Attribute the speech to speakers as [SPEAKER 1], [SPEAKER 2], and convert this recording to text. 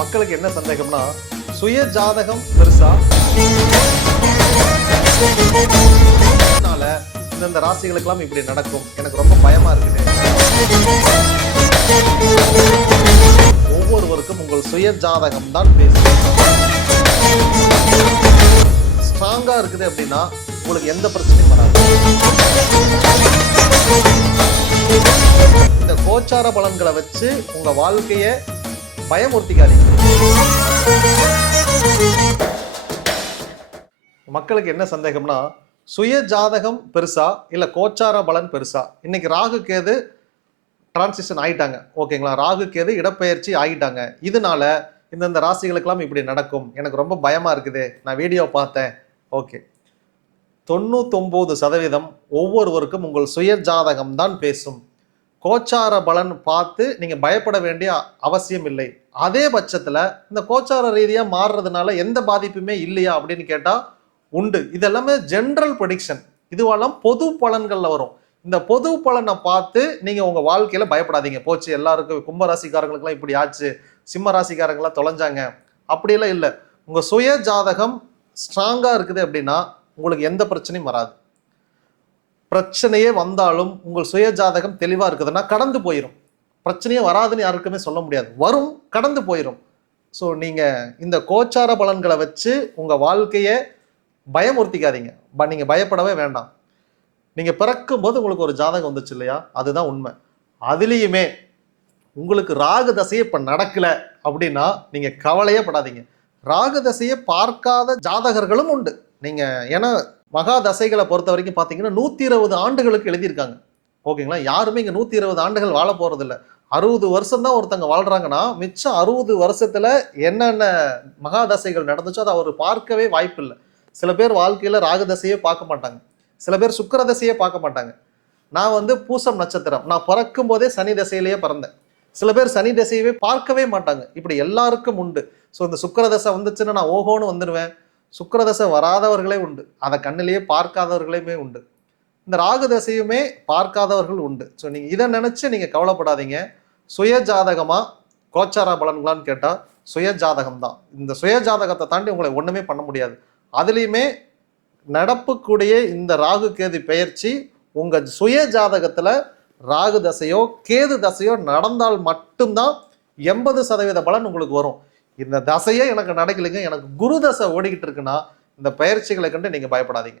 [SPEAKER 1] மக்களுக்கு என்ன சந்தேகம்னா சுய ஜாதகம் பெருசா? அதனால இந்தந்த ராசிகளுக்கெல்லாம் இப்படி நடக்கும். எனக்கு ரொம்ப பயமா இருக்குது. ஒவ்வொருவருக்கும் உங்கள் சுய ஜாதகம் தான் பேசும் ஸ்ட்ராங்கா இருக்குது அப்படின்னா உங்களுக்கு எந்த பிரச்சனையும் வராது. இந்த கோச்சார பலன்களை வச்சு உங்க வாழ்க்கையை பயமுறுத்திக்காதீங்க. மக்களுக்கு என்ன சந்தேகம்னா சுய ஜாதகம் பெருசா இல்ல கோச்சார பலன் பெருசா? இன்னைக்கு ராகு கேது டிரான்சிஷன் ஆயிட்டாங்க. ஓகேங்களா? ராகு கேது இடப்பெயர்ச்சி ஆகிட்டாங்க இதனால இந்தந்த ராசிகளுக்கெல்லாம் இப்படி நடக்கும். எனக்கு ரொம்ப பயமா இருக்குது. நான் வீடியோ பார்த்தேன். ஓகே. தொண்ணூத்தொம்பது சதவீதம் ஒவ்வொருவருக்கும் உங்கள் சுய ஜாதகம் தான் பேசும். கோச்சார பலன் பார்த்து நீங்கள் பயப்பட வேண்டிய அவசியம் இல்லை. அதே பட்சத்தில் இந்த கோச்சார ரீதியாக மாறுறதுனால எந்த பாதிப்புமே இல்லையா அப்படின்னு கேட்டால் உண்டு. இதெல்லாமே ஜென்ரல் ப்ரொடிக்ஷன் இதுவெல்லாம் பொது பலன்களில் வரும். இந்த பொது பலனை பார்த்து நீங்கள் உங்கள் வாழ்க்கையில் பயப்படாதீங்க. போச்சு எல்லாருக்கும் கும்பராசிக்காரங்களுக்குலாம் இப்படி ஆச்சு சிம்ம ராசிக்காரங்களாம் தொலைஞ்சாங்க. அப்படியெல்லாம் இல்லை. உங்கள் சுய ஜாதகம் ஸ்ட்ராங்காக இருக்குது அப்படின்னா உங்களுக்கு எந்த பிரச்சனையும் வராது. பிரச்சனையே வந்தாலும் உங்கள் சுய ஜாதகம் தெளிவாக இருக்குதுன்னா கடந்து போயிடும் பிரச்சனையே வராதுன்னு யாருக்குமே சொல்ல முடியாது. வரும் கடந்து போயிடும் ஸோ நீங்கள் இந்த கோச்சார பலன்களை வச்சு உங்கள் வாழ்க்கையை பயமுறுத்திக்காதீங்க. ப நீங்கள் பயப்படவே வேண்டாம். நீங்கள் பிறக்கும்போது உங்களுக்கு ஒரு ஜாதகம் வந்துச்சு இல்லையா? அதுதான் உண்மை. அதுலேயுமே உங்களுக்கு ராகு தசையை இப்போ நடக்கல அப்படின்னா நீங்கள் கவலையே படாதீங்க. ராகு தசையை பார்க்காத ஜாதகர்களும் உண்டு. நீங்கள் ஏன்னா மகா தசைகளை பொறுத்த வரைக்கும் பார்த்தீங்கன்னா நூற்றி இருபது ஆண்டுகளுக்கு எழுதியிருக்காங்க. ஓகேங்களா? யாருமே இங்கே நூற்றி இருபது ஆண்டுகள் வாழ போகிறதில்ல அறுபது வருஷம் தான் ஒருத்தங்க வாழ்கிறாங்கன்னா மிச்சம் அறுபது வருஷத்தில் என்னென்ன மகா தசைகள் நடந்துச்சோ அதை அவர் பார்க்கவே வாய்ப்பு இல்லை சில பேர் வாழ்க்கையில் ராகதசையே பார்க்க மாட்டாங்க. சில பேர் சுக்கரதசையே பார்க்க மாட்டாங்க. நான் வந்து பூசம் நட்சத்திரம். நான் பிறக்கும் போதே சனி தசையிலேயே பிறந்தேன். சில பேர் சனி தசையவே பார்க்கவே மாட்டாங்க. இப்படி எல்லாருக்கும் உண்டு. ஸோ இந்த சுக்கரதசை வந்துச்சுன்னா நான் ஓஹோன்னு வந்துடுவேன் சுக்கரதசை வராதவர்களே உண்டு. அதை கண்ணிலேயே பார்க்காதவர்களையுமே உண்டு. இந்த ராகு தசையுமே பார்க்காதவர்கள் உண்டு. ஸோ நீங்கள் இதை நினச்சி நீங்கள் கவலைப்படாதீங்க. சுயஜாதகமாக கோச்சார பலன்களான்னு கேட்டால் சுய ஜாதகம் தான் இந்த சுய ஜாதகத்தை தாண்டி உங்களை ஒன்றுமே பண்ண முடியாது. அதுலேயுமே நடப்புக்கூடிய இந்த ராகு கேது பெயர்ச்சி உங்கள் சுய ஜாதகத்தில் ராகு தசையோ கேது தசையோ நடந்தால் மட்டும்தான் எண்பது சதவீத பலன் உங்களுக்கு வரும். இந்த தசையே எனக்கு நடக்கலைங்க. எனக்கு குரு தசை ஓடிக்கிட்டு இருக்குன்னா இந்த பயிற்சிகளை கண்டு நீங்கள் பயப்படாதீங்க.